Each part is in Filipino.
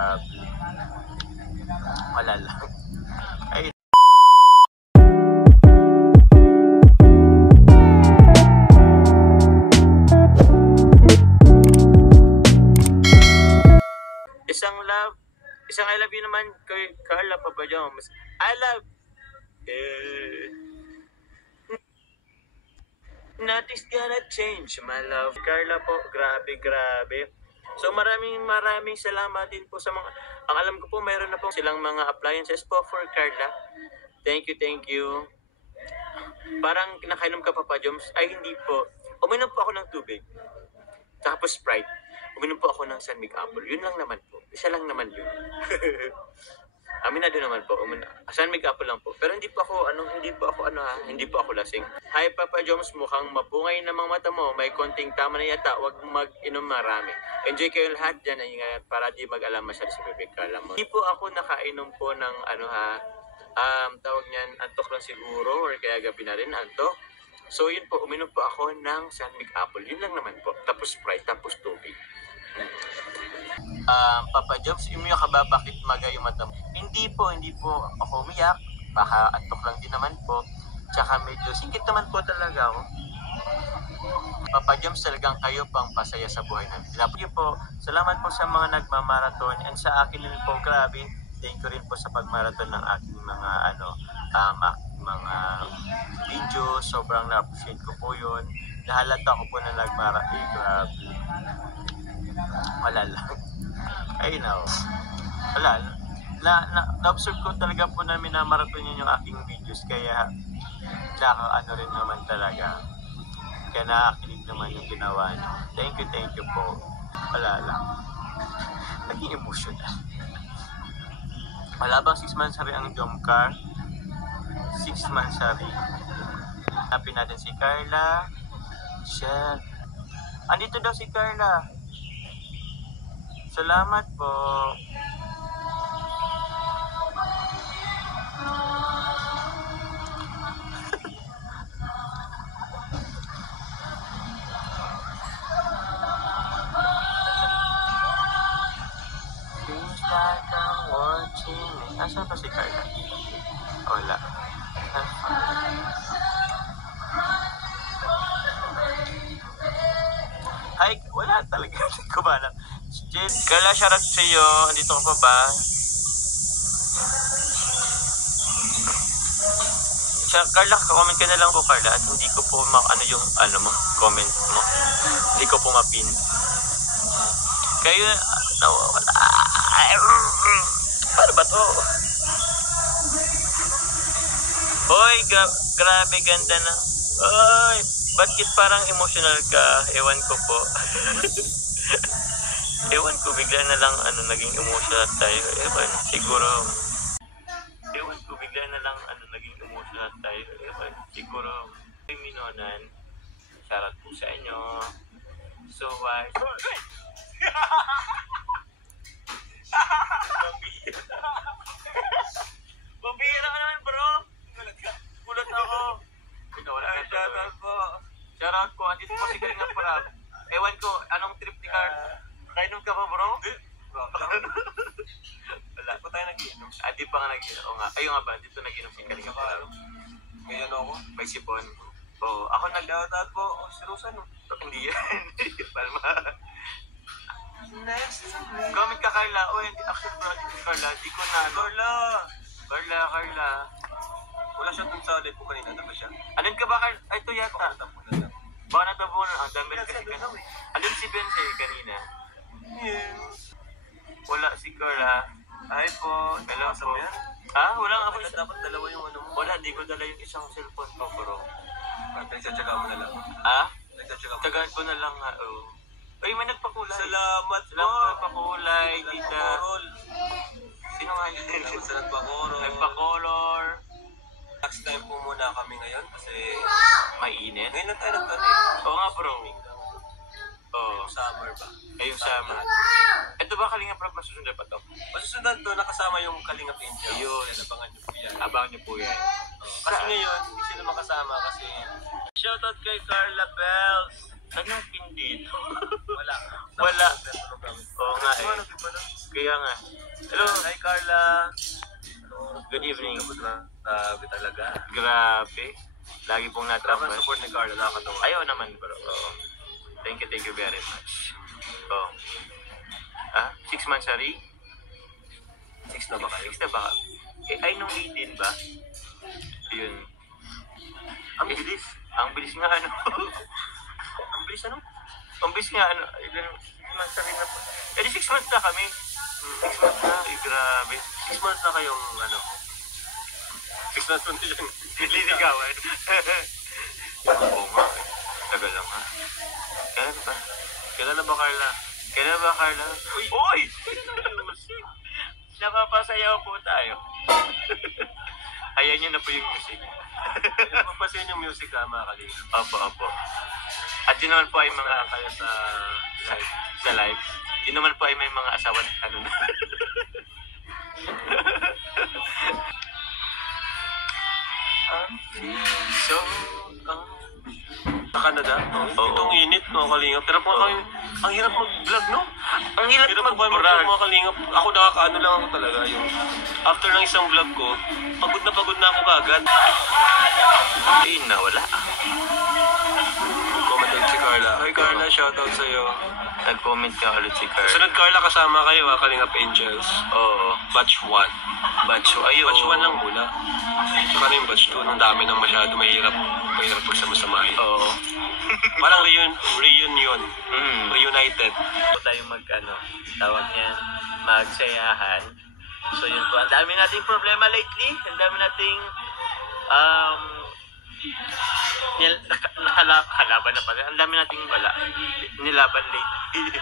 grabe. Wala lang. Ay. Isang I love you naman kay Carla Papajoms. I love nothing's gonna change my love. Carla po, grabe. So maraming salamat din po sa mga, ang alam ko po mayroon na po silang mga appliances po for Carla. Thank you. Parang kinakainom ka Papajoms? Ay hindi po. Uminom po ako ng tubig. Tapos Sprite. Uminom po ako ng San Mig Apple. Yun lang naman po. Isa lang naman yun. Aminado naman po. San Mig Apple lang po. Pero hindi po ako lasing. Hi Papa Joms, mukhang mapungay na mga mata mo. May konting tama na yata. Huwag mag-inom marami. Enjoy kayo lahat dyan. Para di mag-alam masyado sa bibig. Kala mo. Hindi po ako nakainom po ng tawag niyan, antok lang siguro. Or kaya gabi na rin, antok. So yun po, uminom po ako ng San Mig Apple. Yun lang naman po. Tapos Sprite, tapos tubig. Papa Joms, umiyak ka ba? Bakit maga yung mata mo? Hindi po ako umiyak. Baka antok lang din naman po. Tsaka medyo singkit naman po talaga ako. Papa Joms, talagang kayo pang pasaya sa buhay namin. Thank you po. Salamat po sa mga nagmamarathon. And sa akin din po, grabe. Thank you rin po sa pagmarathon ng aking mga mga video. Sobrang na-appreciate ko po yun. Nahalata ko po na nagmarathon. Grabe. Wala lang. Ay no. Wala. Na-observe ko talaga po na minamarathon yun yung aking videos. Kaya ano rin naman talaga. Kaya nakakilig naman yung ginawa niyo. Thank you po. Wala lang. Naging emotional. Wala bang 6 months rin ang Jomcar? 6 months rin. Hanapin natin si Carla. Share. Andito daw si Carla. Salamat po. Feels like I'm watching. Asan pa si Carla? Wala. Hi, wala talaga. Hindi ko ba alam. Carla, shoutout sa iyo. Andito ka pa ba? Carla, comment ka na lang po, Carla. At hindi ko po yung comment mo. Hindi ko po mapin. Kayo, nawawala. Paano ba to? Hoy, grabe ganda na. Hoy, bakit parang emotional ka? Ewan ko po. Ewan ko, bigla na lang naging emotional tayo. Ewan, siguro. Ewan ko, bigla na lang naging emotional tayo. Ewan, siguro. Minonan, shoutout po sa inyo. So, Pambihira ka naman, bro. Kulot ako. Shoutout po. Shoutout po. Andito po si Kalinga Prab. Ewan ko, anong trip ni Carl? Kainom ka ba, bro? Wala. Pa tayo nag-inom? Di pa nga nag-inom. O nga. Ayun nga ba? Dito nag-inom si Kalinga Prab. Kaya ako? May sipon. Ako nag-shoutout po. Si Rosa, no? Hindi yan. Palma. Comment ka, Carla. Actually, bro, Carla, di ko na. Carla. Wala siya kung sa live ko kanina. Ano ba siya? Alin ka ba, Carla? Ay, ito yata. Baka natapo na. Ang dami kasi kanina. Alin si Bense kanina? Wala si Carla. Ay po. Hello po. Wala nga po. Dapat dalawa yung mo. Wala, di ko dala yung isang cellphone ko, bro. Nagtsatsaga mo na lang. Tsagaan ko na lang nga. Ay, may nagpakulay. Salamat po. Nagpakulay, tita. Sino nga yun? Sa nagpakolor. Next time po muna kami ngayon kasi mainit. Ngayon lang tayo nagpakulay. Oo nga, bro. Summer ba? Yung summer. Ito ba Kalinga Prab? Masusundan pa to? Masusundan to. Nakasama yung Kalinga Angels. Yun. Abangan nyo po yan. Abangan nyo po yan. Kasi ngayon, hindi sila makasama kasi... Shoutout kay Carla Bells. Saan yung pin dito? Wala. Wala. Oo nga eh. Kaya nga. Hello. Hi Carla. Good evening. Grabe talaga. Grabe. Lagi pong Grabe natambay. ang support ni Carla, nakakatawa. Ayaw naman bro. Oo. Thank you very much. Oh. 6 months, sorry? 6 na ba kayo? 6 na ba? Eh, ay, nung 18 ba? Yun. Ang bilis. Ang bilis nga, ano? Ang bilis ano? Ang bilis nga, ano? 6 months na rin na po. Eh, di 6 months na kami. 6 months na. Eh, grabe. 6 months na kayong ano? 6 months na yung Liligawan. Oo nga. Tagal lang ha. Kailan ba? Kailan na ba Carla? Kailan ba, Carla? Uy! Napapasayaw po tayo. Ayan nyo na po yung music. Magpasin yung music ha, mga kalinga. Opo. At yun naman po ay mga Kayo sa live. sa live. Yun naman po ay may mga asawa ano na. So, Sa Canada? Oo. Itong init, mga kalingap. Pero po kayo, ang hirap mag-vlog, no? ang hirap Hirap po kayo mag-brag. mag-vlog, mga kalingap. Ako nakakaano lang ako talaga. Yung after ng isang vlog ko, pagod na ako kagad. Eh, nawala. Comment si Carla. Hi Carla, shoutout sa'yo. Nag-comment ka ulit si Carla. Sunod Carla, kasama kayo ha, Kalingap Angels. Oo. Batch 1. Batch, ayun. Batch 1 lang muna. Saka na yung batch 2, nung dami nang masyado mahirap pagsama-samahin. Oo. Parang reunion. Reunited. Po tayo tawag niyan, magsayahan. So yun po, ang dami nating problema lately. Ang dami nating nakalaban na pala. Ang dami nating nilaban lately.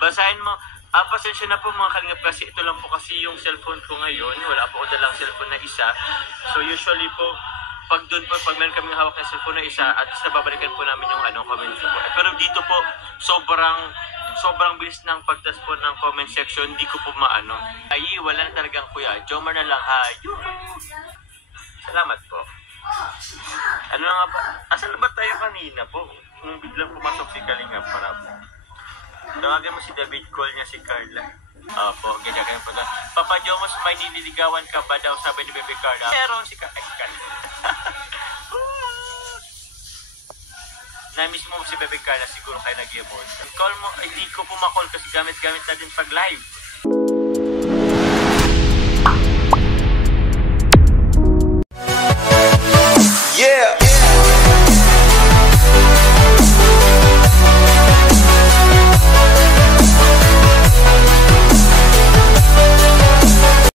Basahin mo. Pasensya na po mga kalingap kasi ito lang po kasi yung cellphone ko ngayon. Wala po ko dalang cellphone na isa. So usually po, pag meron kaming hawak na cellphone na isa, at least nababalikan po namin yung comments po. Pero dito po, sobrang bilis ng pagtas po ng comment section, hindi ko po maano. Ay, wala na talagang kuya. Jomar na lang, ha. Salamat po. Ano nga ba? Asan na ba tayo kanina po? Nung biglang pumasok si Kalingap para po. Tawagin mo si David, call niya si Carla. Opo, ganyan kayo po. Papa Jomos, may nililigawan ka ba daw, sabi ni Bebe Carla? Meron si Carla. Na-miss mo si Bebe Carla, siguro kayo nag-emote. Call mo, hindi ko po ma-call kasi gamit na din pag live.